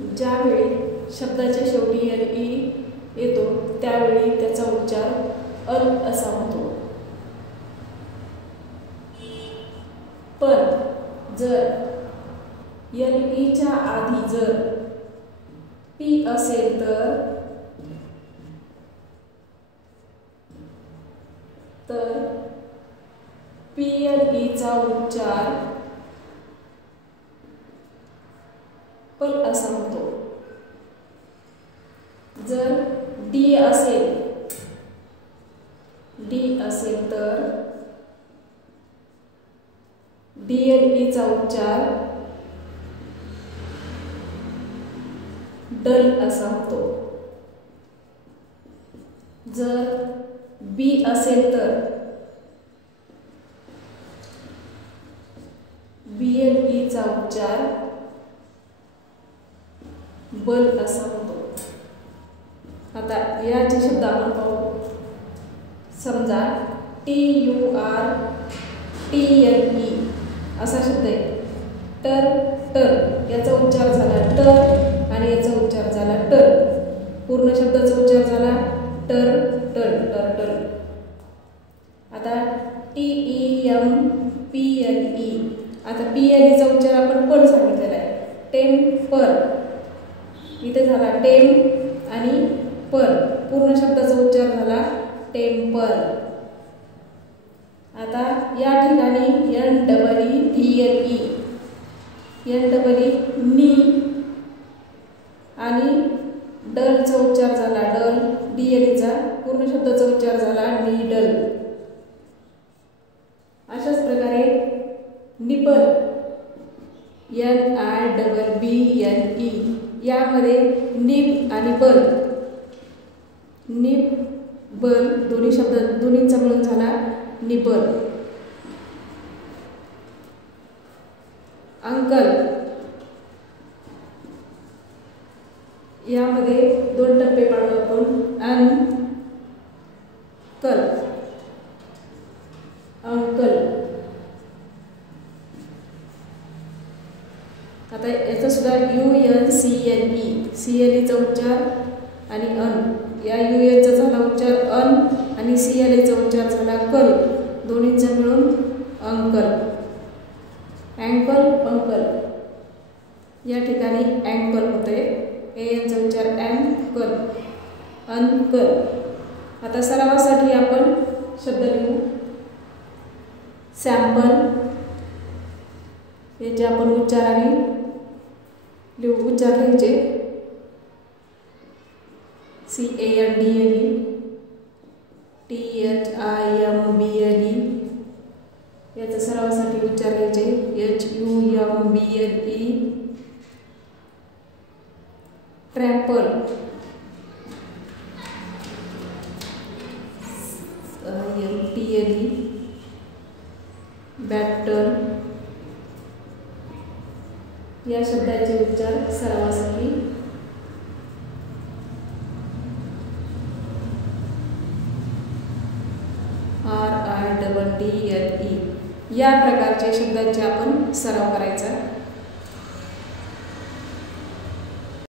ज्यावेळी शब्दाच्या शेवटी एल ई येतो त्यावेळी त्याचा उच्चार अल असा होतो. पण जर एल ईच्या आधी जर पी असेल तर पी एल ईचा उच्चार पल असा होतो. जर डी असेल तर डी एल ईचा उच्चार डल असा होतो. जर बी असेल तर बी एल ईचा उच्चार बल असा होतो. आता याचे शब्द आपण पाहू. समजा TURTLE असा शब्द आहे. टर याचा उच्चार झाला टर आणि याचा उच्चार झाला टर. पूर्ण शब्दाचा उच्चार झाला टर. आता TEMPLE. आता PLEचा उच्चार आपण पण सांगितलेला आहे. टेम्पर. इथे झाला टेम आणि पर. पूर्ण शब्दाचा उच्चार झाला टेम्पर. आता या ठिकाणी NEEDLE नी आणि डलचा उच्चार झाला डल. DLEचा पूर्ण शब्दाचा उच्चार झाला नीडल. अशाच प्रकारे निबल NIBBLE यामध्ये निब आणि बल दोन्ही शब्द दोन्हींचा मिळून झाला निबल. अंकल यामध्ये दोन टप्पे पाडू आपण. अंकल. आता याचा सुद्धा UNCLEचा उच्चार आणि या UNचा झाला उच्चार अन आणि CLEचा उच्चार झाला कल. दोन्हींचा मिळून अंकल. अंकल या ठिकाणी अँकल होते. ANचा उच्चार अंकल. आता सरावासाठी आपण शब्द लिहू. सॅम्पल याचे आपण उच्चाराने लिहू. उच्चार लिहायचे CANDLE THIMBLE. याचा सरावासाठी उच्चार लिहायचे HUMBLE. ट्रॅम्पल TLE. बॅटल. या शब्दाचे उच्चार सरावासाठी RIDDLE. या प्रकारचे शब्दांचे आपण सराव करायचा.